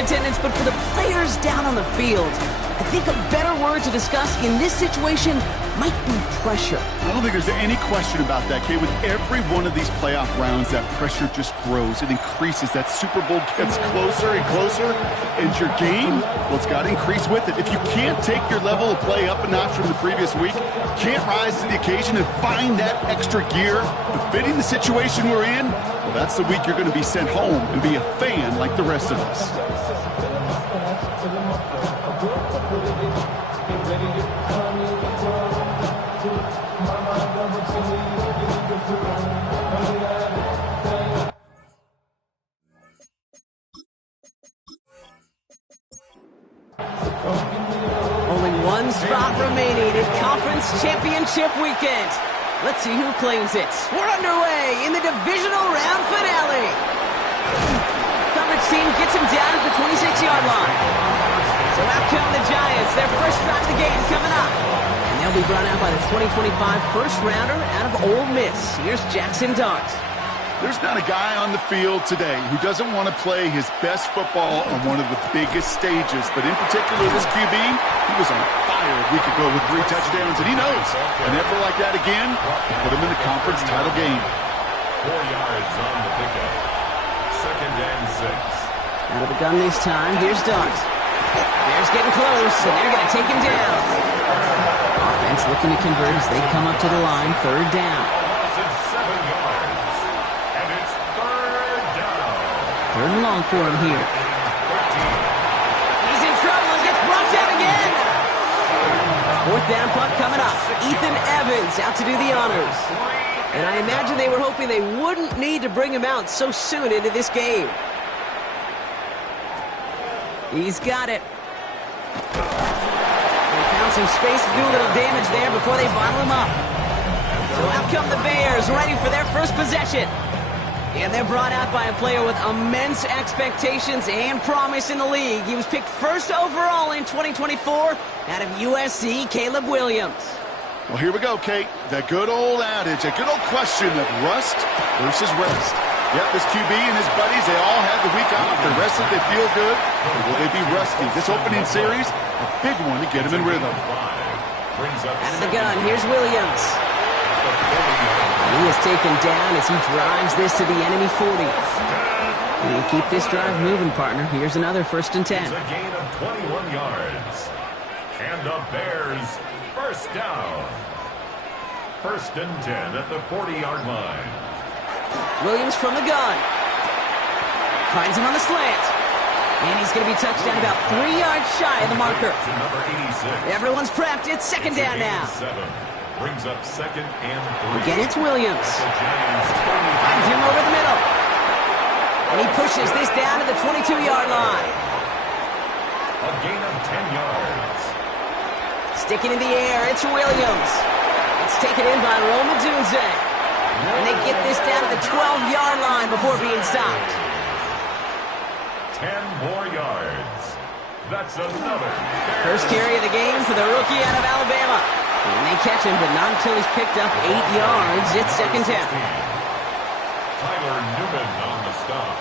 attendance, but for the players down on the field, I think a better word to discuss in this situation might be pressure. I don't think there's any question about that, Kay. With every one of these playoff rounds, that pressure just grows. It increases. That Super Bowl gets closer and closer. And your game, well, it's got to increase with it. If you can't take your level of play up a notch from the previous week, can't rise to the occasion and find that extra gear befitting the situation we're in, well, that's the week you're going to be sent home and be a fan like the rest of us. Only one spot remaining in Conference Championship Weekend. Let's see who claims it. We're underway in the Divisional Round Finale. Coverage team gets him down at the 26-yard line. So out come the Giants. Their first drive of the game coming up. And they'll be brought out by the 2025 first-rounder out of Ole Miss. Here's Jackson Dart. There's not a guy on the field today who doesn't want to play his best football on one of the biggest stages. But in particular, this QB, he was on fire a week ago with 3 touchdowns, and he knows an effort like that again put him in the conference title game. 4 yards on the pickup. 2nd and 6. Out of the gun this time, here's Dart. Bears getting close, and they're going to take him down. Offense looking to convert as they come up to the line, 3rd down. 3rd and long for him here. He's in trouble and gets brought down again. 4th down punt coming up. Ethan Evans out to do the honors. And I imagine they were hoping they wouldn't need to bring him out so soon into this game. He's got it. They found some space to do a little damage there before they bottle him up. So out come the Bears, ready for their first possession. And they're brought out by a player with immense expectations and promise in the league. He was picked 1st overall in 2024 out of USC, Caleb Williams. Well, here we go, Kate. That good old adage, that good old question of rust versus rest. Yep, this QB and his buddies, they all had the week off. They're rested, they feel good. Or will they be rusty? This opening series, a big one to get them in rhythm. Out of the gun, here's Williams. He is taken down as he drives this to the enemy 40. And keep this drive moving, partner. Here's another 1st and 10. It's a gain of 21 yards. And the Bears first down. 1st and 10 at the 40-yard line. Williams from the gun. Finds him on the slant. And he's going to be touched down about 3 yards shy of the marker. To number 86. Everyone's prepped. It's 2nd down now. 7. Brings up 2nd and 3. Again, it's Williams. Finds him over the middle. And he pushes this down to the 22-yard line. A gain of 10 yards. Sticking in the air, it's Williams. It's taken in by Roma Dunze. And they get this down to the 12-yard line before being stopped. 10 more yards. That's another. First carry of the game for the rookie out of Alabama. And they catch him, but not until he's picked up 8 yards. It's 2nd down. Tyler Newman on the stop.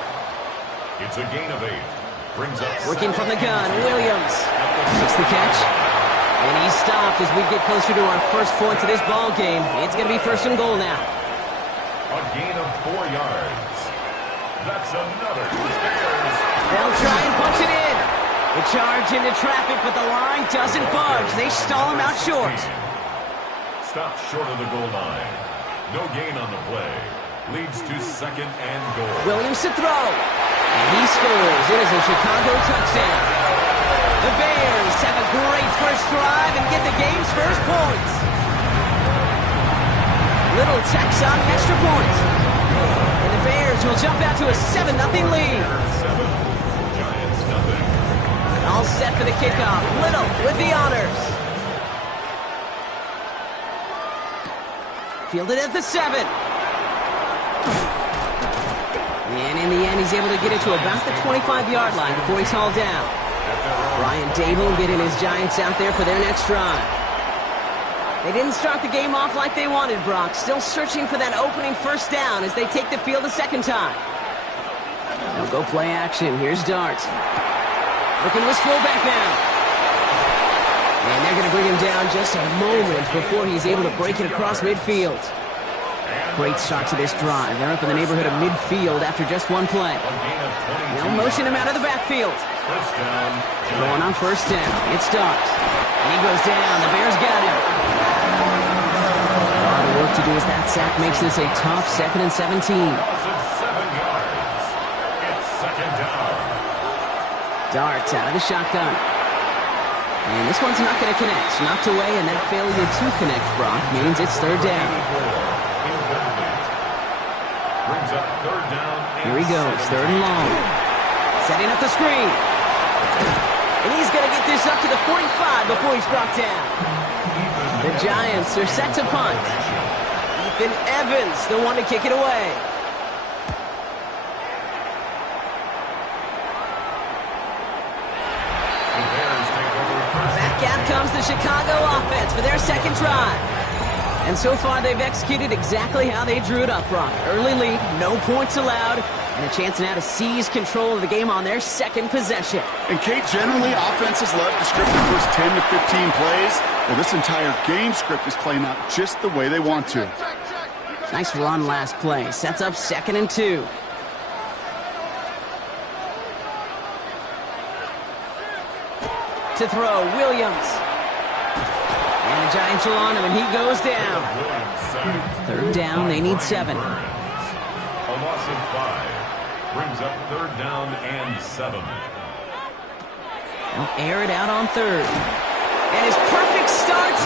It's a gain of 8. Brings up. Working from the gun, Williams makes the catch. And he's stopped as we get closer to our first point to this ball game. It's going to be 1st and goal now. A gain of 4 yards. That's another. They'll try and punch it in. The charge into traffic, but the line doesn't budge. They stall him out short. Stopped short of the goal line. No gain on the play. Leads to 2nd and goal. Williams to throw. And he scores. It is a Chicago touchdown. The Bears have a great first drive and get the game's first points. Little tacks on the extra point. And the Bears will jump out to a 7-0 lead. 7. Giants nothing. All set for the kickoff. Little with the honors. Fielded at the 7. And in the end, he's able to get it to about the 25-yard line before he's hauled down. Brian Dable getting his Giants out there for their next drive. They didn't start the game off like they wanted, Brock. Still searching for that opening 1st down as they take the field a 2nd time. They'll go play action. Here's Dart. Looking to his fullback now. And they're going to bring him down just a moment before he's able to break it across midfield. Great start to this drive. They're up in the neighborhood of midfield after just one play. Now motion him out of the backfield. Going on first down. It's Dart. And he goes down. The Bears got him. A lot of work to do as that sack makes this a tough 2nd and 17. 7 yards. It's 2nd down. Dart out of the shotgun. And this one's not going to connect. Knocked away, and that failure to connect, Brock, means it's 3rd down. Brings up 3rd down. Here he goes, 3rd and long. Setting up the screen. And he's going to get this up to the 45 before he's brought down. The Giants are set to punt. Ethan Evans, the one to kick it away. Back out comes the Chicago offense for their 2nd drive. And so far, they've executed exactly how they drew it up, Brock. Early lead, no points allowed, and a chance now to seize control of the game on their 2nd possession. And Kate, generally, offenses love to script the first 10 to 15 plays. Well, this entire game script is playing out just the way they want to. Nice run last play. Sets up 2nd and 2. To throw, Williams. And the Giants are on him, and he goes down. 3rd down, they need 7. A loss of 5. Brings up 3rd down and 7. They'll air it out on 3rd. And his perfect start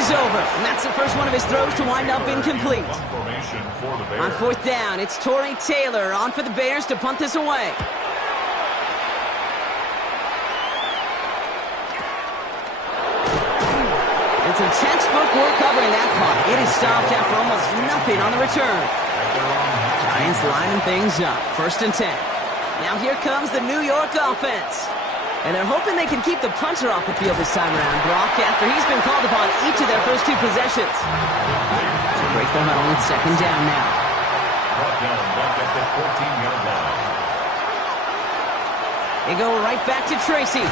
is over. And that's the first one of his throws to wind up incomplete. On 4th down, it's Torrey Taylor on for the Bears to punt this away. It's a textbook work covering that punt. It is stopped after almost nothing on the return. Giants lining things up. 1st and 10. Now here comes the New York offense. And they're hoping they can keep the punter off the field this time around, Brock, after he's been called upon each of their first 2 possessions. To break the huddle, it's 2nd down now. Brought down back at the 14-yard line. They go right back to Tracy.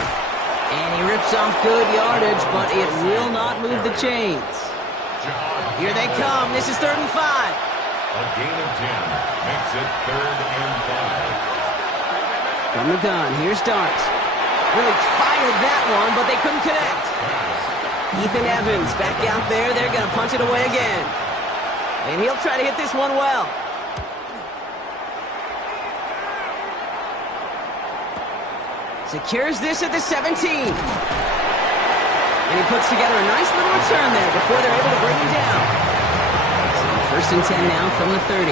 And he rips off good yardage, but it will not move the chains. Here they come. This is 3rd and 5. A gain of 10 makes it 3rd and 5. From the gun, here's Dart. Really fired that one, but they couldn't connect. Ethan Evans back out there. They're going to punch it away again. And he'll try to hit this one well. Secures this at the 17. And he puts together a nice little return there before they're able to bring him down. So 1st and 10 now from the 30.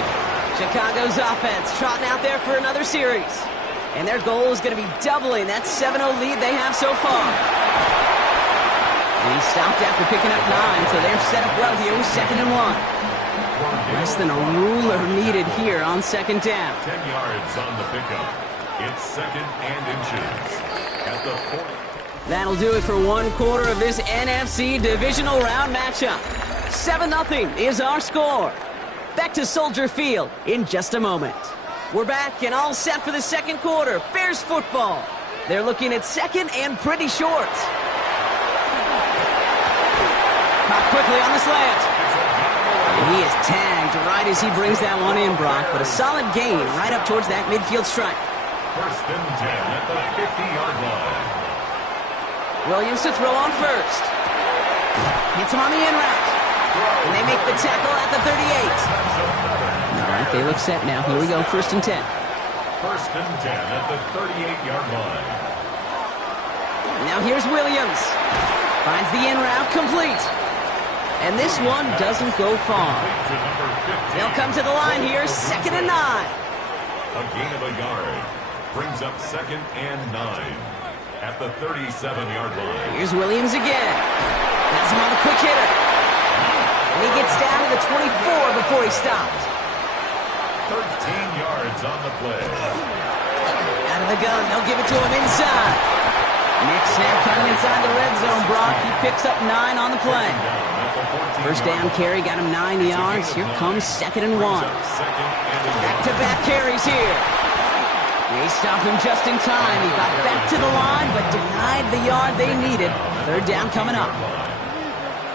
Chicago's offense trotting out there for another series. And their goal is going to be doubling that 7-0 lead they have so far. And he stopped after picking up 9, so they're set up well here with 2nd and 1. Less than a ruler needed here on 2nd down. 10 yards on the pickup. It's 2nd and inches at the 40. That'll do it for 1 quarter of this NFC Divisional Round matchup. 7-0 is our score. Back to Soldier Field in just a moment. We're back and all set for the 2nd quarter. Bears football. They're looking at 2nd and pretty short. Caught quickly on the slant. And he is tagged right as he brings that one in, Brock. But a solid gain right up towards that midfield stripe. 1st and 10 at the 50-yard line. Williams to throw on 1st. Hits him on the in route. And they make the tackle at the 38. All right, they look set now. Here we go, 1st and 10. 1st and 10 at the 38-yard line. Now here's Williams. Finds the in route complete. And this one doesn't go far. They'll come to the line here, 2nd and 9. A gain of a yard. Brings up 2nd and 9 at the 37-yard line. Here's Williams again. Has him on the quick hitter. And he gets down to the 24 before he stopped. 13 yards on the play. Out of the gun, they'll give it to him inside. Next snap coming inside the red zone, Brock. He picks up 9 on the play. 1st down carry, got him 9 yards. Here comes 2nd and 1. Back-to-back carries here. They stop him just in time. He got back to the line, but the yard they needed. Third down coming up.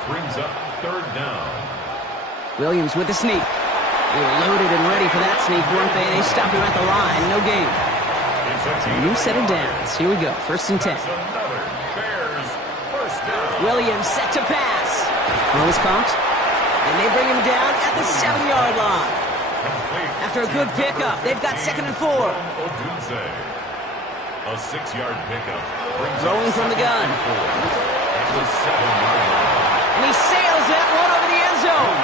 Brings up third down. Williams with the sneak. They were loaded and ready for that sneak, weren't they? They stopped him at the line. No gain. A new set of downs. Here we go. First and 10. Another Bears first down. Williams set to pass. Throws caught. And they bring him down at the 7-yard line. After a good pickup, they've got second and 4. A 6-yard pickup. Throwing from the gun. At the 7-yard line. And he sails that one over the end zone.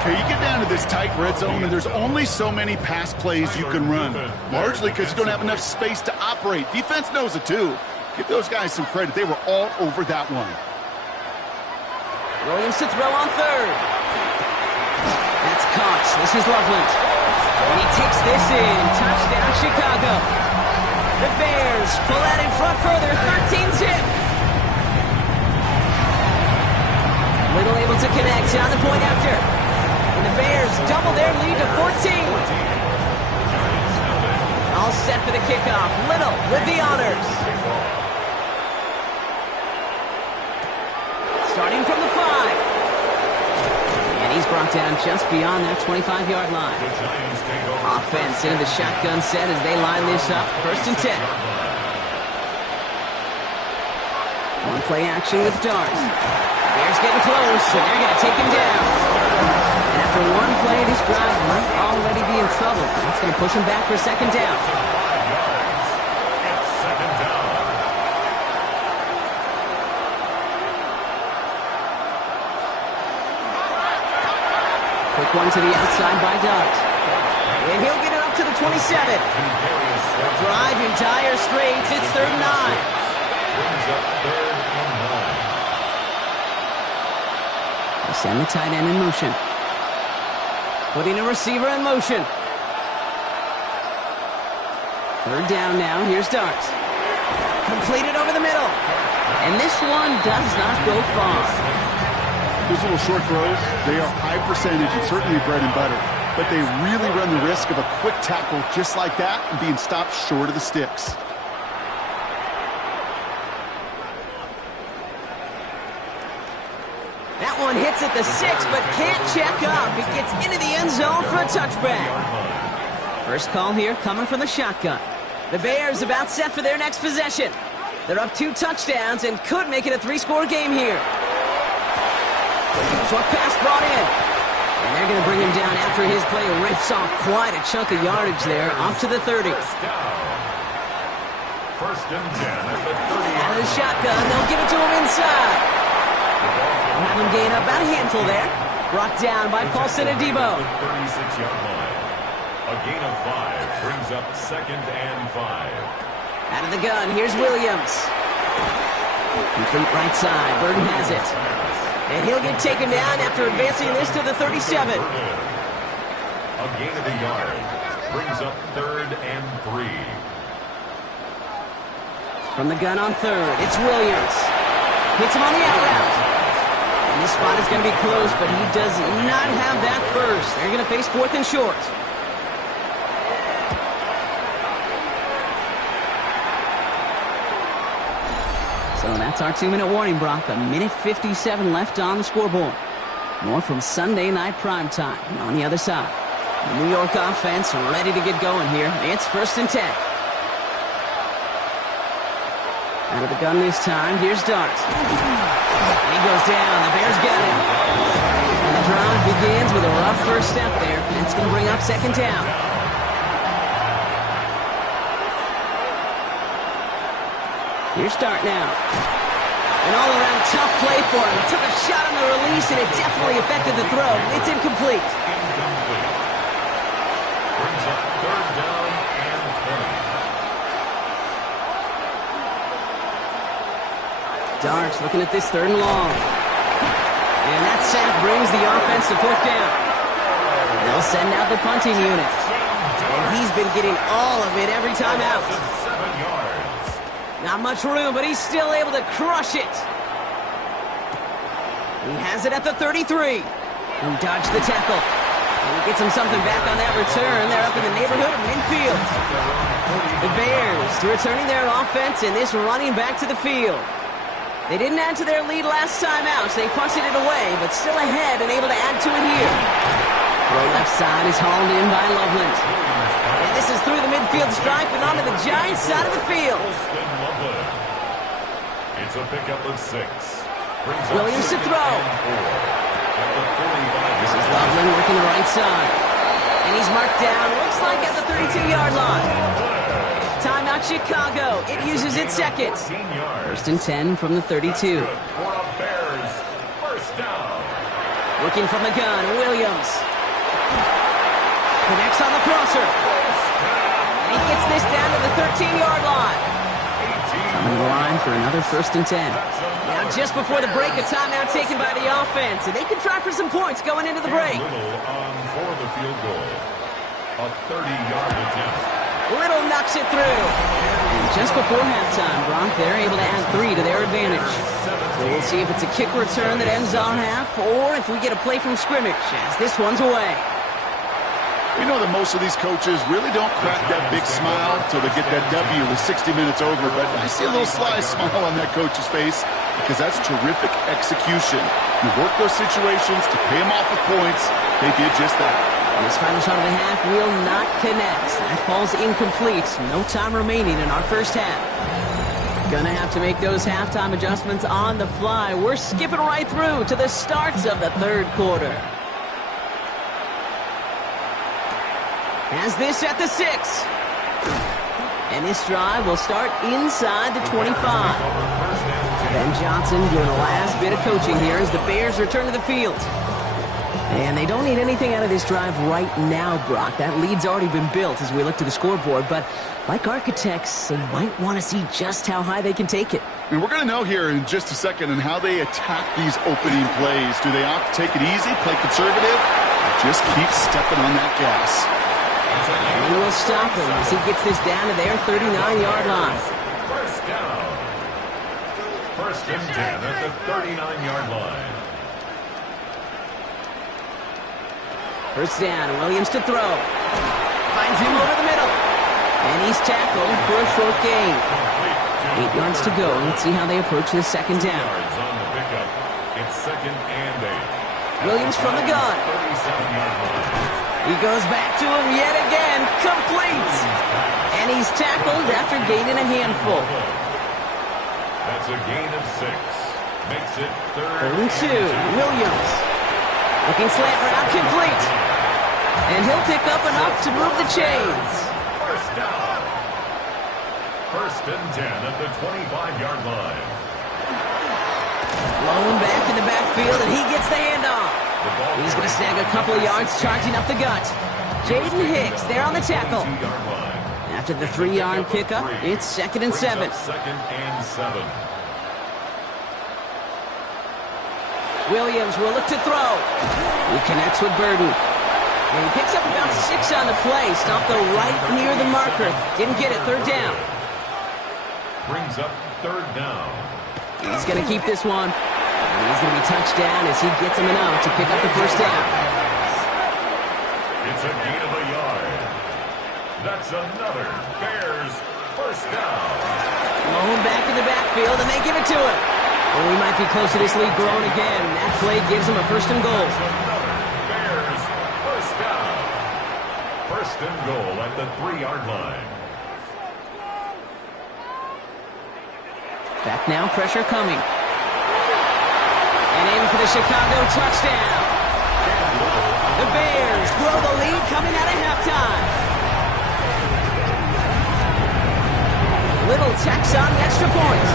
Okay, you get down to this tight red zone, and there's only so many pass plays you can run, largely because you don't have enough space to operate. Defense knows it, too. Give those guys some credit. They were all over that one. Williams to throw on third. That's Cox. This is Loveland. And he takes this in. Touchdown, Chicago. The Bears pull out in front further. 13-zip. Little able to connect on the point after. And the Bears double their lead to 14. All set for the kickoff. Little with the honors. Starting from the 5. And he's brought down just beyond that 25-yard line. Offense into the shotgun set as they line this up. First and 10. One play action with Dart. Bears getting close, and they're going to take him down. And after one play, this drive might already be in trouble. That's going to push him back for second down. It's second down. Quick one to the outside by Dart. And he'll get it up to the 27. Drive in dire straits. It's third and 9. Brings up third and 9. They send the tight end in motion. Putting a receiver in motion. Third down now. Here's Dart. Completed over the middle. And this one does not go far. Those little short throws, they are high percentage and certainly bread and butter. But they really run the risk of a quick tackle just like that and being stopped short of the sticks. That one hits at the 6, but can't check up. It gets into the end zone for a touchback. First call here coming from the shotgun. The Bears about set for their next possession. They're up 2 touchdowns and could make it a 3-score game here. Short pass brought in. And they're going to bring him down after his play rips off quite a chunk of yardage there, up to the 30. First and 10 at the 30. Out of the shotgun, they'll give it to him inside. We'll have him gain up about a handful there. Brought down by Paulson Adebo. 36-yard line. A gain of 5 brings up second and 5. Out of the gun, here's Williams. Complete right side, Burton has it. And he'll get taken down after advancing this to the 37. A gain of a yard brings up third and 3. From the gun on third, it's Williams. Hits him on the out route. And this spot is going to be close, but he does not have that first. They're going to face 4th and short. So that's our 2-minute warning, Brock. 1:57 left on the scoreboard. More from Sunday Night Primetime. And on the other side, the New York offense ready to get going here. It's first and 10. Out of the gun this time, here's Dart. And he goes down. The Bears got him. And the drive begins with a rough first step there. That's going to bring up second down. Here's Dart now. An all-around tough play for him. He took a shot on the release, and it definitely affected the throw. It's incomplete. Brings up third down and 20. Dart's looking at this third and long. And that sack brings the offense to 4th down. They'll send out the punting unit. And he's been getting all of it every time out. 7 yards. Not much room, but he's still able to crush it. He has it at the 33. He dodged the tackle. And he Gets him something back on that return. They're up in the neighborhood of midfield. The Bears returning their offense in this running back to the field. They didn't add to their lead last time out, so they punted it away, but still ahead and able to add to it here. Throw left side is hauled in by Loveland. And this is through the midfield stripe and onto the Giants side of the field. It's a pickup of 6. Williams to throw. This is Loveland working the right side. And he's marked down, looks like at the 32-yard line. Timeout Chicago. It uses its second. 1st and 10 from the 32. Looking from the gun, Williams. Connects on the crosser. And he gets this down to the 13-yard line. Coming to the line for another 1st and 10. Now just before the break, a timeout taken by the offense. And they can try for some points going into the break. For the field goal. A 30-yard attempt. Little knocks it through. And just before halftime, Bronk, they're able to add 3 to their advantage. So we'll see if it's a kick return that ends our half, or if we get a play from scrimmage as this one's away. We know that most of these coaches really don't crack that big smile until they get that W with 60 minutes over, but I see a little sly smile on that coach's face because that's terrific execution. You work those situations to pay them off with points. They did just that. This final shot of the half will not connect. That falls incomplete. No time remaining in our first half. Gonna have to make those halftime adjustments on the fly. We're skipping right through to the starts of the third quarter. Has this at the 6. And this drive will start inside the 25. Ben Johnson doing the last bit of coaching here as the Bears return to the field. And they don't need anything out of this drive right now, Brock. That lead's already been built as we look to the scoreboard. But like architects, they might want to see just how high they can take it. And we're going to know here in just a second on how they attack these opening plays. Do they opt to take it easy, play conservative, or just keep stepping on that gas? And he will stop him as he gets this down to their 39-yard line. First down. 1st and 10 at the 39-yard line. First down, Williams to throw. Finds him over the middle. And he's tackled for a short gain. 8 yards to go. Let's see how they approach this second down. On the pickup. It's 2nd and 8. Williams from the gun. 37-yard line. He goes back to him yet again. Complete. And he's tackled after gaining a handful. That's a gain of 6. Makes it 3rd and 2. Williams. Looking slant route complete. And he'll pick up enough to move the chains. First down. 1st and 10 at the 25-yard line. Blown back in the backfield, and he gets the handoff. He's going to snag a couple of yards charging up the gut. Jaden Hicks there on the tackle. After the 3-yard pickup, it's 2nd and 7. 2nd and 7. Williams will look to throw. He connects with Burden. And he picks up about 6 on the play. Stopped the right near the marker. Didn't get it. 3rd down. Brings up 3rd down. He's going to keep this one. And he's going to be touched down as he gets him enough to pick up the 1st down. It's a gain of a yard. That's another Bears 1st down. Blown back in the backfield, and they give it to him. And we might be close to this lead growing again. That play gives him a 1st and goal. Bears 1st down. 1st and goal at the 3-yard line. Back now, pressure coming. And in for the Chicago touchdown. The Bears grow the lead coming out of halftime. Little tacks on the extra point.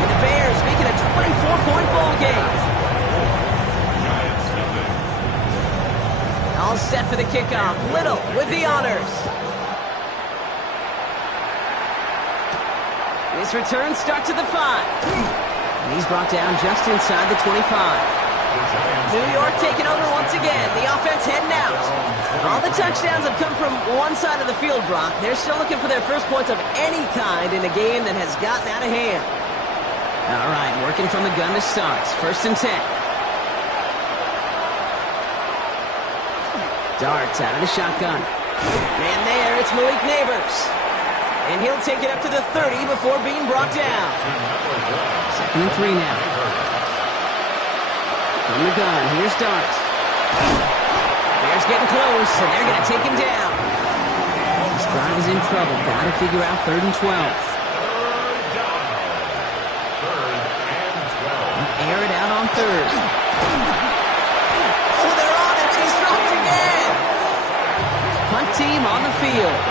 And the Bears make it a 24-point ball game. Giants nothing. All set for the kickoff. Little with the honors. This return starts at the 5. And he's brought down just inside the 25. New York taking over once again. The offense heading out. All the touchdowns have come from one side of the field, Brock. They're still looking for their first points of any kind in a game that has gotten out of hand. All right, working from the gun to start. 1st and 10. Darts out of the shotgun. And there, it's Malik Neighbors. And he'll take it up to the 30 before being brought down. 2nd and 3 now. From the gun, here's Dart. Bears getting close, and they're going to take him down. This drive is in trouble. Got to figure out 3rd and 12. Air it out on 3rd. Oh, they're on him, and he's dropped again. Punt team on the field.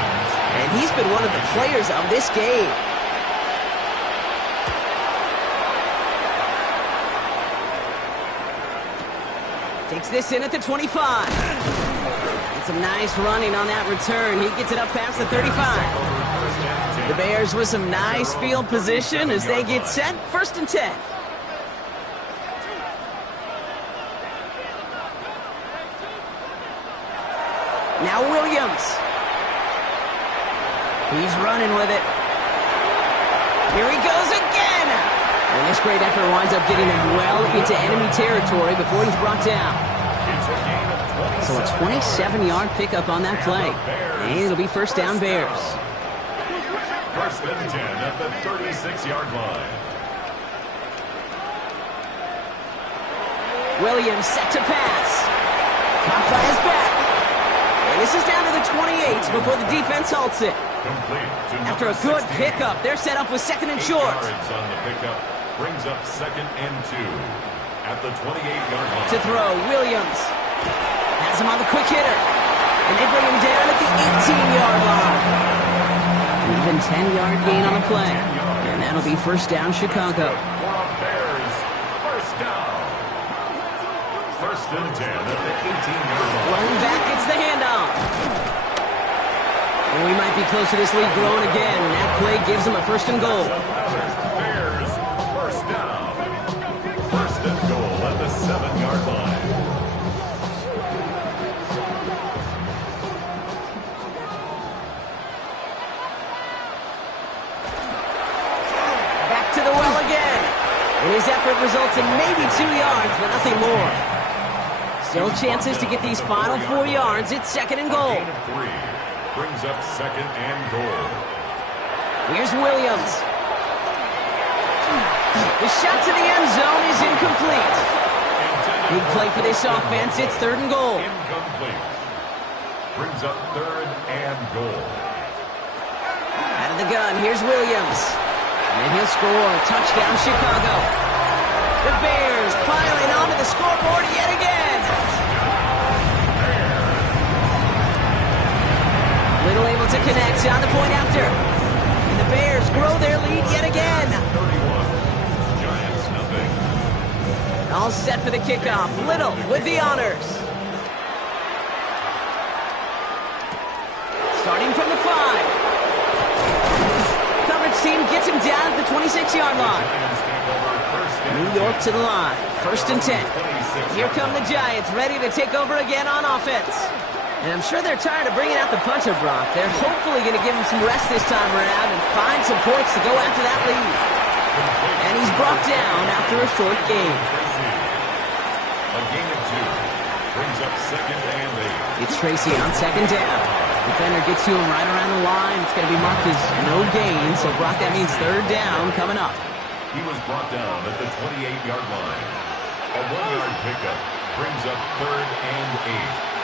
And he's been one of the players of this game. Takes this in at the 25. And some nice running on that return. He gets it up past the 35. The Bears with some nice field position as they get set. 1st and 10. Now Williams. He's running with it. Here he goes again. And this great effort winds up getting him well into enemy territory before he's brought down. So a 27-yard pickup on that play. And it'll be 1st down Bears. 1st and 10 at the 36-yard line. Williams set to pass. Caught by his back. And this is down to the 28 before the defense halts it. After a good pickup, they're set up with 2nd and short. Yards on the pickup brings up 2nd and 2 at the 28-yard line. To throw, Williams has him on the quick hitter. And they bring him down at the 18-yard line. An even 10-yard gain on the play. And that'll be 1st down Chicago. Bears, 1st down. 1st and 10 at the 18-yard line. Rolling back, it's the handoff. And we might be close to this lead growing again. That play gives them a 1st and goal. Bears, 1st down. 1st and goal at the 7-yard line. Back to the well again. And his effort results in maybe 2 yards, but nothing more. Still chances to get these final 4 yards. It's 2nd and goal. Gain of 3 brings up 2nd and goal. Here's Williams. The shot to the end zone is incomplete. Big play for this offense. It's 3rd and goal. Incomplete. Brings up 3rd and goal. Out of the gun, here's Williams. And he'll score. Touchdown, Chicago. The Bears piling onto the scoreboard yet again. Little able to connect on the point after. And the Bears grow their lead yet again. 31. Giants nothing. All set for the kickoff. Little with the honors. Starting from the 5. Coverage team gets him down at the 26-yard line. New York to the line. 1st and 10. Here come the Giants, ready to take over again on offense. And I'm sure they're tired of bringing out the punter, Brock. They're hopefully going to give him some rest this time around and find some points to go after that lead. And he's brought down after a short game. A gain of 2 brings up 2nd and 8. It's Tracy on 2nd down. Defender gets to him right around the line. It's going to be marked as no gain. So, Brock, that means 3rd down coming up. He was brought down at the 28-yard line. A 1-yard pickup brings up 3rd and 8.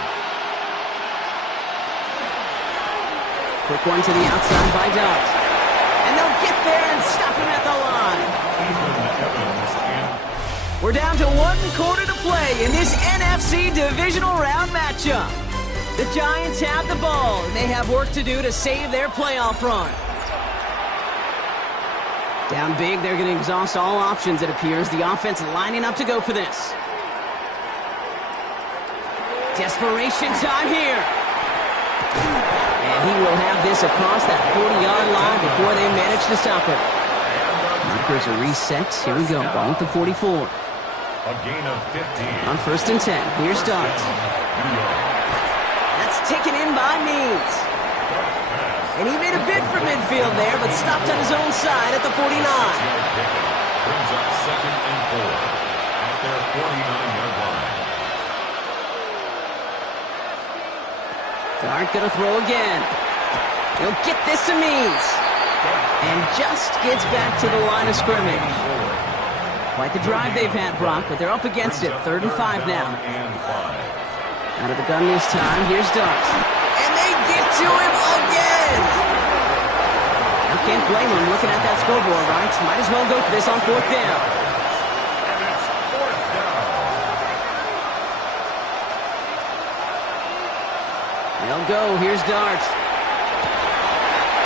Quick one to the outside by Dart. And they'll get there and stop him at the line. We're down to 1 quarter to play in this NFC Divisional Round matchup. The Giants have the ball, and they have work to do to save their playoff run. Down big, they're going to exhaust all options, it appears. The offense lining up to go for this. Desperation time here. And he will have this across that 40-yard line before they manage to stop it. Markers are reset. Here we go. Ball at the 44. A gain of 15. On 1st and 10. Here's Dart. That's taken in by Means. And he made a bid for midfield there, but stopped on his own side at the 49. Brings up 2nd and 4 at their 49-yard line. Aren't going to throw again. He'll get this to Means. And just gets back to the line of scrimmage. Quite the drive they've had, Brock, but they're up against it. 3rd and 5 now. Out of the gun this time. Here's Dart. And they get to him again. I can't blame him looking at that scoreboard, right? Might as well go for this on 4th down. And it's 4th down. They'll go. Here's Dart.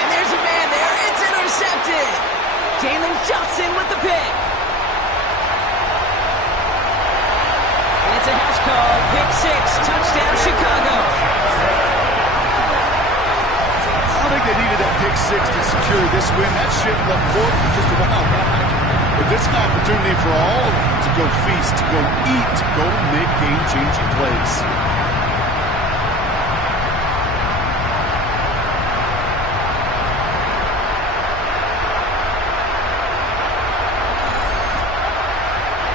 And there's a man there. It's intercepted. Jalen Johnson with the pick. And it's a house call. Pick 6. Touchdown, Chicago. I don't think they needed that pick 6 to secure this win. That ship left port just a while back. But this is an opportunity for all to go feast, to go eat, to go make game-changing plays.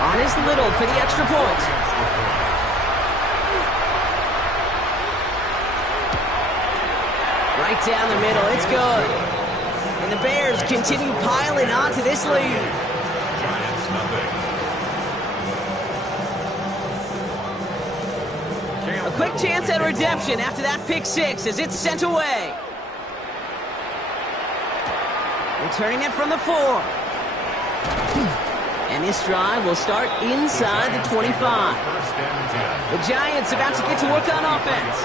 On is Little for the extra point. Right down the middle. It's good. And the Bears continue piling on to this lead. Giants nothing. A quick chance at redemption after that pick 6 as it's sent away. Returning it from the 4. And this drive will start inside the 25. The Giants about to get to work on offense.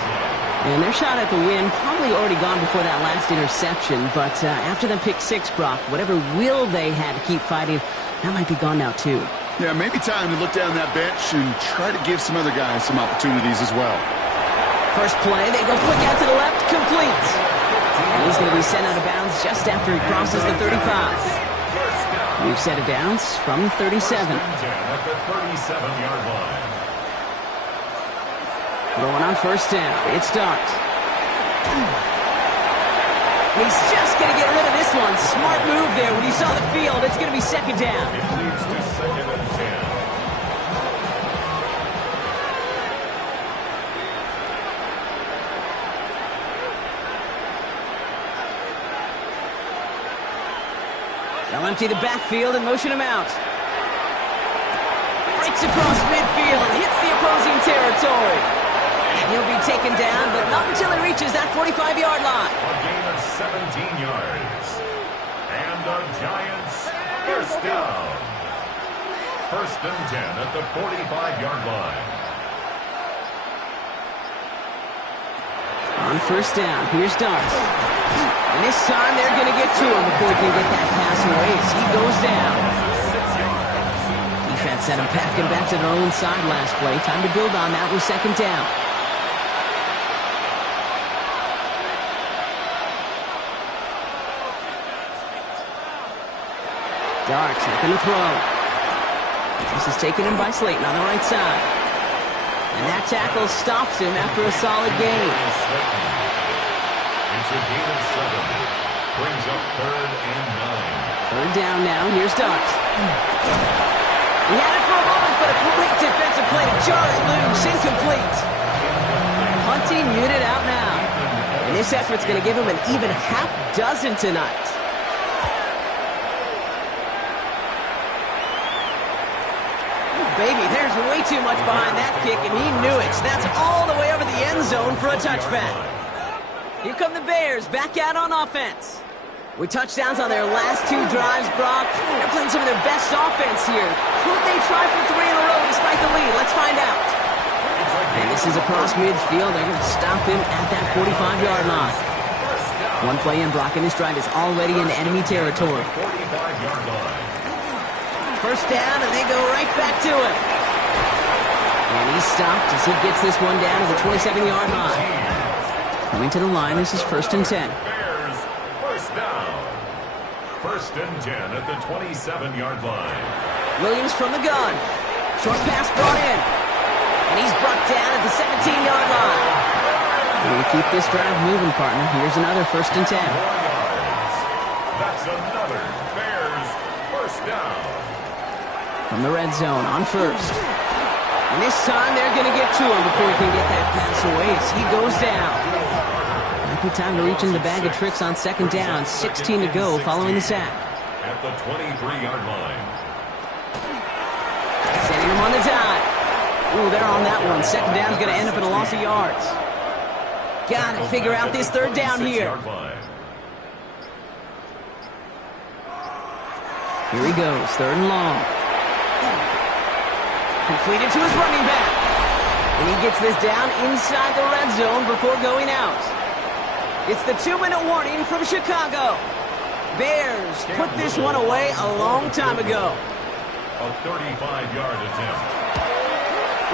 And their shot at the win probably already gone before that last interception. But after the pick 6, Brock, whatever will they had to keep fighting, that might be gone now too. Yeah, maybe time to look down that bench and try to give some other guys some opportunities as well. First play, they go quick out to the left, complete. And he's going to be sent out of bounds just after he crosses the 35. We've set it down from 37. At the 37-yard line. Going on 1st down. It's Dart. He's just going to get rid of this one. Smart move there. When you saw the field, it's going to be 2nd down. It leads to 2nd and 10. They'll empty the backfield and motion him out. Breaks across midfield, hits the opposing territory. And he'll be taken down, but not until he reaches that 45-yard line. A gain of 17 yards. And the Giants 1st down. 1st and 10 at the 45-yard line. On 1st down, here's Dart. And this time they're going to get to him before he can get that pass away as he goes down. Defense sent him packing back to their own side last play. Time to build on that with 2nd down. Dart looking to throw. This is taken in by Slayton on the right side. And that tackle stops him after a solid gain. It's a gain of 7. Brings up 3rd and 9. 3rd down now. Here's Dart. He had it for a moment, but a great defensive play to jar it loose. Incomplete. Hunting muted out now. And this effort's going to give him an even half dozen tonight. Baby, there's way too much behind that kick, and he knew it. That's all the way over the end zone for a touchback. Here come the Bears, back out on offense. With touchdowns on their last 2 drives, Brock, they're playing some of their best offense here. Could they try for 3 in a row despite the lead? Let's find out. And this is across midfield. They're going to stop him at that 45-yard line. One play in, Brock, and this drive is already in enemy territory. 45-yard line. 1st down, and they go right back to it. And he's stopped as he gets this one down to the 27-yard line. Coming to the line, this is 1st and 10. Bears 1st down. 1st and 10 at the 27-yard line. Williams from the gun. Short pass brought in. And he's brought down at the 17-yard line. We're going to keep this drive moving, partner. Here's another 1st and 10. 4 yards. That's another Bears 1st down. From the red zone on 1st. And this time they're going to get to him before he can get that pass away as he goes down. Good time to reach in the bag of tricks on second down. 16 to go following the sack. At the 23-yard line. Sending him on the dive. Ooh, they're on that one. Second down's going to end up in a loss of yards. Got to figure out this third down here. Here he goes, third and long. Completed to his running back. And he gets this down inside the red zone before going out. It's the 2-minute warning from Chicago. Bears put this one away a long time ago. A 35-yard attempt.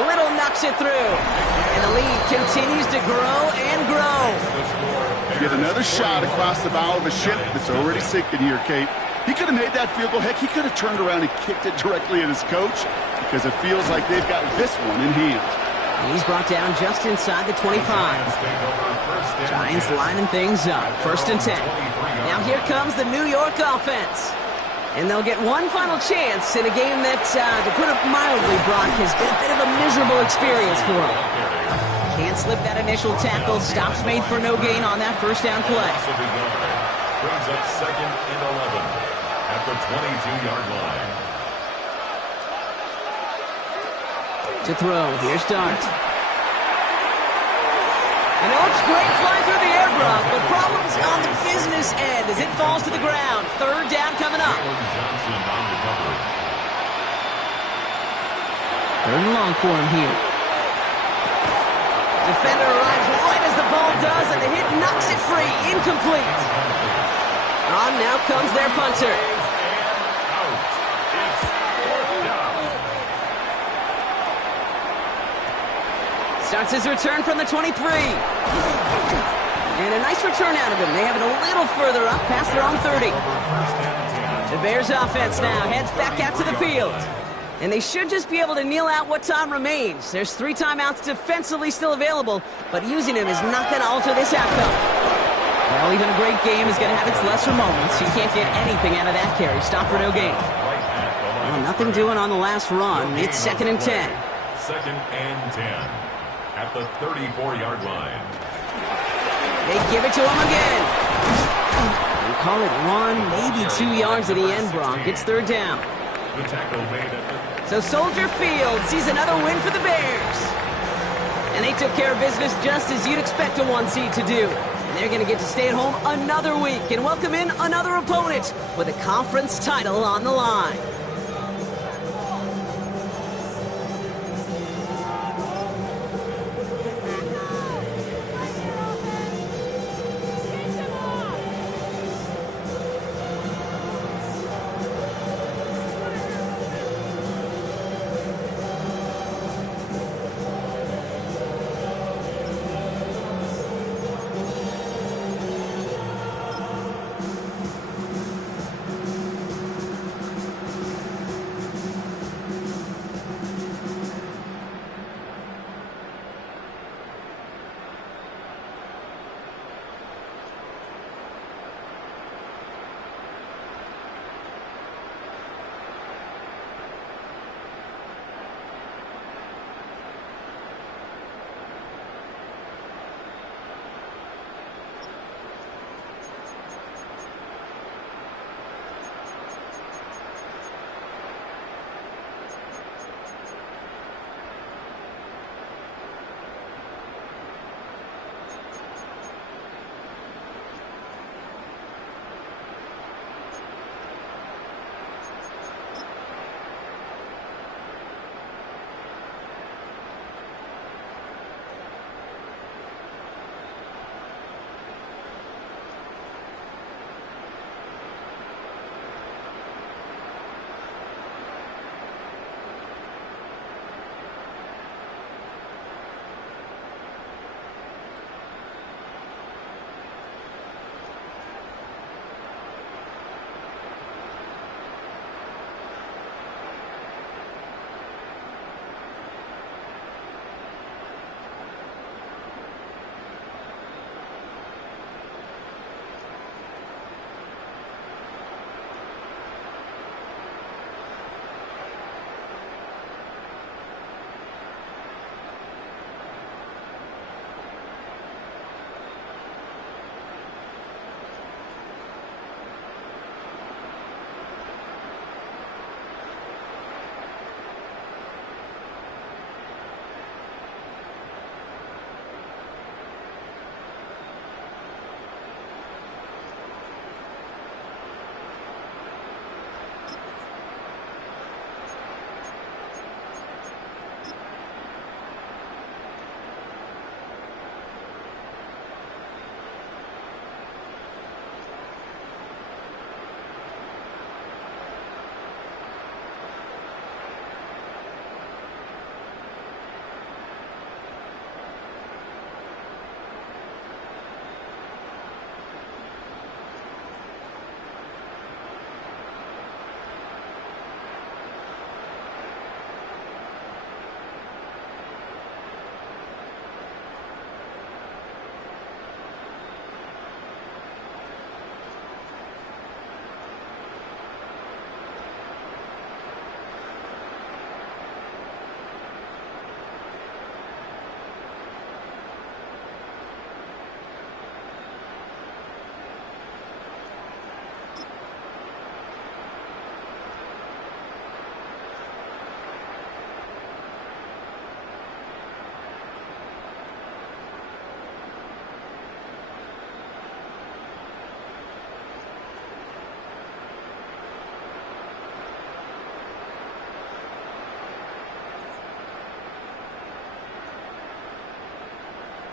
Little knocks it through. And the lead continues to grow and grow. Get another shot across the bow of a ship that's already sinking here, Kate. He could have made that field goal. Heck, he could have turned around and kicked it directly at his coach because it feels like they've got this one in hand. And he's brought down just inside the 25. Giants lining things up. First and 10. Now here comes the New York offense. And they'll get one final chance in a game that, to put it mildly, Brock, has been a bit of a miserable experience for him. Can't slip that initial tackle. Stops made for no gain on that first down play. Brings up second and 11 at the 22-yard line. To throw, here's Dart. And it looks great flying through the air, Brock, but problems on the business end as it falls to the ground. Third down coming up. Third and long for him here. Defender arrives right as the ball does, and the hit knocks it free. Incomplete. On now comes their punter. Starts his return from the 23. And a nice return out of him. They have it a little further up past their own 30. The Bears offense now heads back out to the field. And they should just be able to kneel out what time remains. There's 3 timeouts defensively still available, but using them is not going to alter this outcome. Well, even a great game is going to have its lesser moments. You can't get anything out of that carry. Stop for no gain. Well, nothing doing on the last run. It's second and 10. Second and 10 at the 34-yard line. They give it to him again. They call it 1, maybe 2 yards at the end, Brock. It's third down. The tackle made at the... So Soldier Field sees another win for the Bears. And they took care of business just as you'd expect a 1 seed to do. And they're going to get to stay at home another week and welcome in another opponent with a conference title on the line.